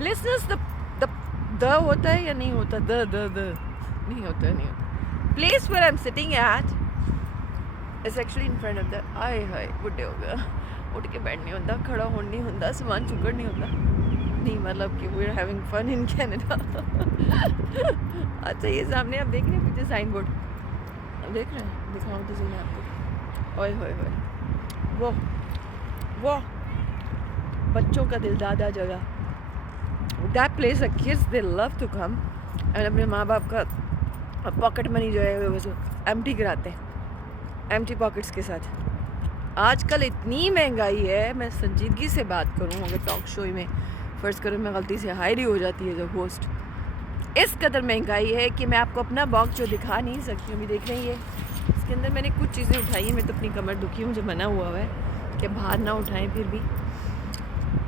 Listeners the होता है या नहीं होता? द नहीं होता, नहीं होता. Place where I am sitting at is actually in front of the आए हाय बुढ़े हो गया. उठ के बैठ नहीं होता, खड़ा होना नहीं होता, सामान चुकड़ नहीं होता. नहीं मतलब कि we are having fun in Canada. अच्छा ये सामने आप देख रहे हैं पीछे साइन बोर्ड देख रहे हैं, दिखाऊँ तो सही आपको. ओए होए होए वो बच्चों का दिलदादा जगह. That place kids they love to come and अपने माँ बाप का पॉकेट मनी जो है वो एम्प्टी कराते हैं, एम्प्टी पॉकेट्स के साथ. आजकल इतनी महंगाई है, मैं संजीदगी से बात करूँ अगर टॉक शो में फ़र्ज़ करूँ मैं गलती से हायर ही हो जाती है जो होस्ट, इस कदर महंगाई है कि मैं आपको अपना बॉक्स जो दिखा नहीं सकती हूँ. अभी देख रही है इसके अंदर मैंने कुछ चीज़ें उठाई हैं. मैं तो अपनी कमर दुखी हूँ, मुझे मना हुआ है कि बाहर ना उठाएं. फिर भी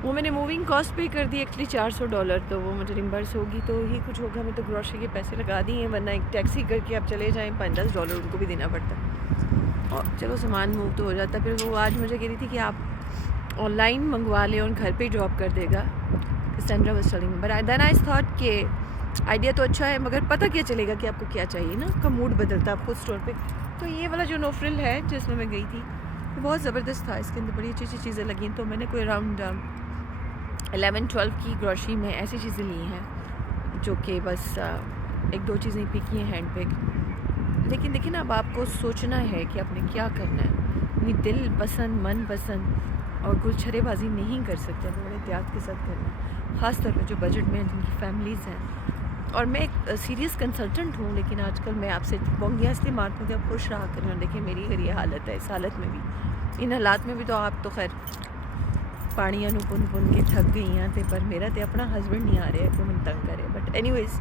वो मैंने मूविंग कॉस्ट पे कर दी एक्चुअली $400, तो वो मुझे रिम्बर्स होगी तो ही कुछ होगा. मैं तो ग्रॉसरी के पैसे लगा दिए हैं, वरना एक टैक्सी करके आप चले जाएँ $5-10 उनको भी देना पड़ता है. और चलो सामान मूव तो हो जाता. फिर वो आज मुझे कह रही थी कि आप ऑनलाइन मंगवा लें और घर पे ही ड्रॉप कर देगा. Cassandra was telling me, but then I thought कि आइडिया तो अच्छा है, मगर पता क्या चलेगा कि आपको क्या चाहिए ना. आपका मूड बदलता है आप खुद स्टोर पे. तो ये वाला जो नो फ्रिल है जिसमें मैं गई थी वो बहुत ज़बरदस्त था. इसके अंदर बड़ी अच्छी अच्छी चीज़ें लगी. तो मैंने कोई अराउंड 11-12 की ग्रॉसरी में ऐसी चीज़ें ली हैं जो कि बस एक दो चीज़ें पिक की हैं हैंड बैग. लेकिन देखिए ना, अब आपको सोचना है कि आपने क्या करना है. अपनी दिल पसंद मन पसंद और गुलछरेबाजी नहीं कर सकते, बड़े एहतियात के साथ करना है, ख़ास तौर पर जो बजट में हैं, जिनकी फैमिलीज़ हैं. और मैं एक सीरियस कंसल्टेंट हूँ, लेकिन आजकल मैं आपसे बोंगियाँ इसलिए मारती हूँ कि आप खुश रहा करें. और देखिए मेरी अगर ये हालत है, इस हालत में भी, इन हालात में भी, तो आप तो खैर पानियां नू पुन पुन के थक गई हैं. तो पर मेरा तो अपना हस्बैंड नहीं आ रहा है, कोई मैं तंग करे. बट एनीवेज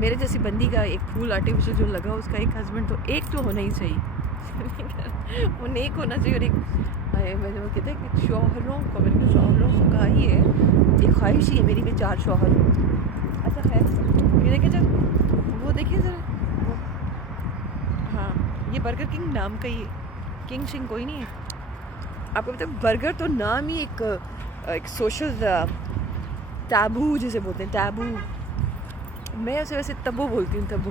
मेरे जैसी बंदी का एक फूल आर्टिफिशियल जो लगा उसका एक हस्बैंड तो एक तो होना ही चाहिए. वो नेक होना चाहिए. और एक मैंने वो कहते हैं कि शौहरों को, मेरे शौहरों को कहा ही है, एक ख्वाहिश ही है मेरी भी 4 शौहर हो. अच्छा खैर ये देखिए जब वो देखिए ज़रा वो, हाँ ये बर्गर किंग नाम का ही किंग शिंग कोई नहीं है. आपको पता है बर्गर तो नाम ही एक सोशल टैबू जिसे बोलते हैं, टैबू. मैं उसे वैसे तब्बू बोलती हूँ, तब्बू.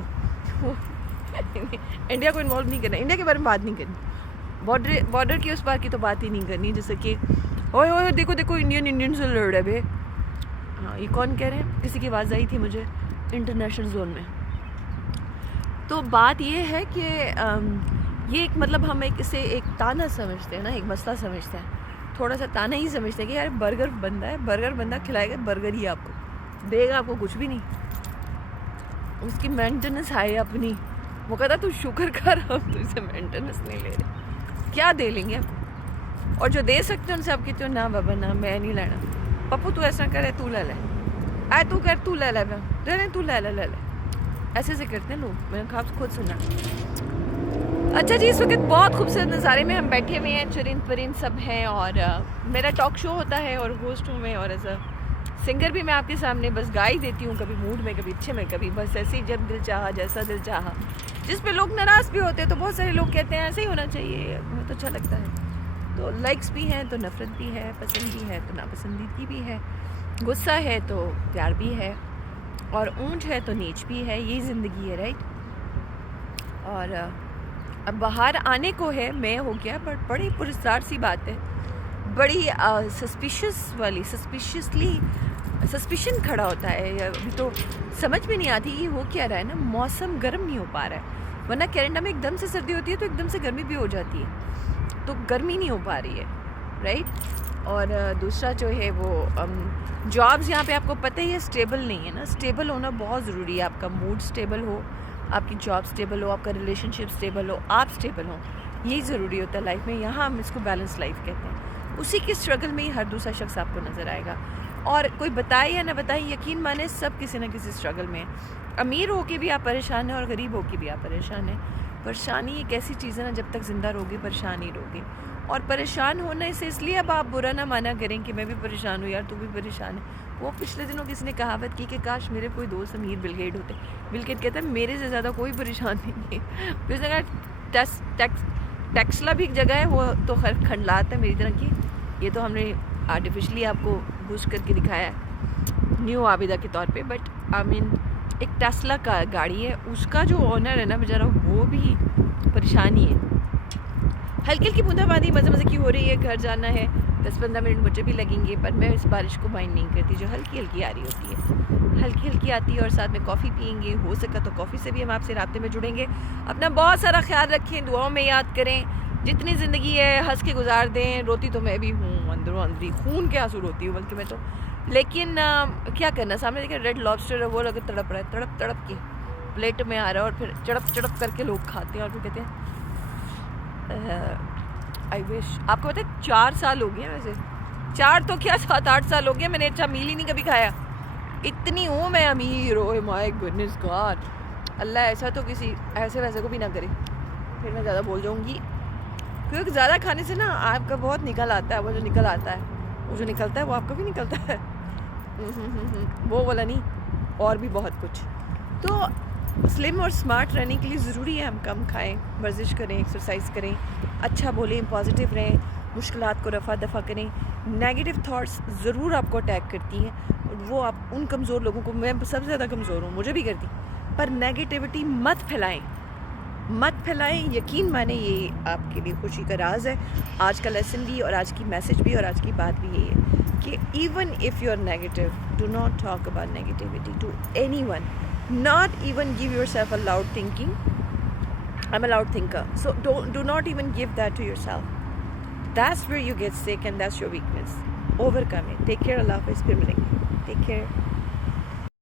इंडिया को इन्वॉल्व नहीं करना, इंडिया के बारे में बात नहीं करनी, बॉर्डर की उस पार की तो बात ही नहीं करनी. जैसे कि ओए ओए देखो देखो इंडियन से लड़ रहे भाई. हाँ ये कौन कह रहे हैं, किसी की आवाज़ आई थी मुझे इंटरनेशनल जोन में. तो बात ये है कि ये एक मतलब हम इसे एक ताना समझते हैं ना, एक मसला समझते हैं, थोड़ा सा ताना ही समझते हैं कि यार बर्गर बंदा है, बर्गर बंदा खिलाएगा बर्गर ही आपको देगा, आपको कुछ भी नहीं. उसकी मेंटेनेंस है अपनी. वो कहता तू शुक्र कर हम तुझसे मेंटेनेंस नहीं ले रहे, क्या दे लेंगे आपको. और जो दे सकते हैं उनसे आप कहते हो ना बाबा ना, मैं नहीं लेना. पप्पू तू ऐसा करे, तू ले ले, आए तू कर, तू ले ले, तू ले ले ले ले. ऐसे ऐसे करते हैं लोग, मैंने कहा खुद सुना. अच्छा जी, इस वक्त बहुत खूबसूरत नज़ारे में हम बैठे हुए हैं, चरिंद परिंद सब हैं. और मेरा टॉक शो होता है और होस्ट हूँ मैं, और एज अ सिंगर भी मैं आपके सामने बस गा ही देती हूँ, कभी मूड में, कभी अच्छे में, कभी बस ऐसे ही जब दिल चाहा, जैसा दिल चाहा. जिस पे लोग नाराज़ भी होते हैं, तो बहुत सारे लोग कहते हैं ऐसे ही होना चाहिए, मुझे तो अच्छा लगता है. तो लाइक्स भी हैं तो नफ़रत भी है, पसंद भी है तो नापसंदीदगी भी है, गुस्सा है तो प्यार भी है, और ऊंच है तो नीच भी है. यही ज़िंदगी है, राइट. और अब बाहर आने को है, मैं हो गया, बट बड़ी पुरस्कार सी बात है, बड़ी सस्पिशन खड़ा होता है. अभी तो समझ में नहीं आती ये हो क्या रहा है ना. मौसम गर्म नहीं हो पा रहा है, वरना कनाडा में एकदम से सर्दी होती है तो एकदम से गर्मी भी हो जाती है. तो गर्मी नहीं हो पा रही है, राइट. और दूसरा जो है वो जॉब्स यहाँ पे आपको पता ही है स्टेबल नहीं है ना. स्टेबल होना बहुत ज़रूरी है. आपका मूड स्टेबल हो, आपकी जॉब स्टेबल हो, आपका रिलेशनशिप स्टेबल हो, आप स्टेबल हो, यही ज़रूरी होता है लाइफ में. यहाँ हम इसको बैलेंस लाइफ कहते हैं. उसी के स्ट्रगल में ही हर दूसरा शख्स आपको नज़र आएगा. और कोई बताए या ना बताए, यकीन माने सब किसी न किसी स्ट्रगल में. अमीर हो के भी आप परेशान हैं और गरीब हो के भी आप परेशान हैं. परेशानी एक ऐसी चीज़ है ना, जब तक ज़िंदा रहोगे परेशान ही रहोगे. और परेशान होने से इसलिए अब आप बुरा ना माना करें कि मैं भी परेशान हूँ यार, तू भी परेशान है. वो पिछले दिनों किसी ने कहावत की कि काश मेरे कोई दोस्त अमीर बिल गेट होते. बिल गेट कहता है मेरे से ज़्यादा कोई परेशान नहीं है. फिर उसने कहा टेक्सला भी एक जगह है, वो तो खैर खंडलात है मेरी तरह की. ये तो हमने आर्टिफिशली आपको बूस्ट करके दिखाया है न्यू आबिदा के तौर पे, बट आई मीन एक टेस्ला का गाड़ी है, उसका जो ओनर है ना बेचारा, वो भी परेशानी है। हल्की हल्की बूंदाबांदी मज़े मज़े की हो रही है, घर जाना है, 10-15 मिनट मुझे भी लगेंगे, पर मैं इस बारिश को माइंड नहीं करती जो हल्की हल्की आ रही होती है। हल्की हल्की आती है और साथ में कॉफ़ी पियेंगे, हो सका तो कॉफ़ी से भी हम आपसे राब्ते में जुड़ेंगे। अपना बहुत सारा ख्याल रखें, दुआओं में याद करें, जितनी ज़िंदगी है हंस के गुजार दें। रोती तो मैं भी हूँ, अंदरों अंदरी खून के आंसू रोती हूँ बल्कि मैं तो, लेकिन क्या करना, सामने देखिए रेड लॉबस्टर है, वो लोग तड़प रहा है, तड़प तड़प के प्लेट में आ रहा है और फिर चड़प चड़प करके लोग खाते हैं और फिर कहते हैं आई विश। आपको पता है 4 साल हो गए, वैसे 4 तो क्या 7-8 साल हो गए मैंने अच्छा मील ही नहीं कभी खाया। इतनी हूँ मैं अमीर, ओए माय गुडनेस गॉड। अल्लाह ऐसा तो किसी ऐसे वैसे को भी ना करे, फिर मैं ज़्यादा बोल जाऊँगी, क्योंकि ज़्यादा खाने से ना आपका बहुत निकल आता है, वो जो निकल आता है, वो जो निकलता है वो आपका भी निकलता है। वो वाला नहीं, और भी बहुत कुछ। तो स्लिम और स्मार्ट रहने के लिए ज़रूरी है हम कम खाएं, वर्जिश करें, एक्सरसाइज करें, अच्छा बोलें, पॉजिटिव रहें, मुश्किलात को रफ़ा दफ़ा करें। नेगेटिव थॉट्स ज़रूर आपको अटैक करती हैं, वो आप उन कमज़ोर लोगों को, मैं सबसे ज़्यादा कमज़ोर हूँ, मुझे भी करती, पर नेगेटिविटी मत फैलाएं। यकीन माने ये आपके लिए खुशी का राज है। आज का लेसन भी और आज की मैसेज भी और आज की बात भी यही है कि even if you are negative, do not talk about negativity to anyone, not even give yourself a loud thinking. I'm a loud thinker, so do not even give that to yourself. That's where you get sick and that's your weakness. Overcome it. Take care. Allah Hafiz. Take care.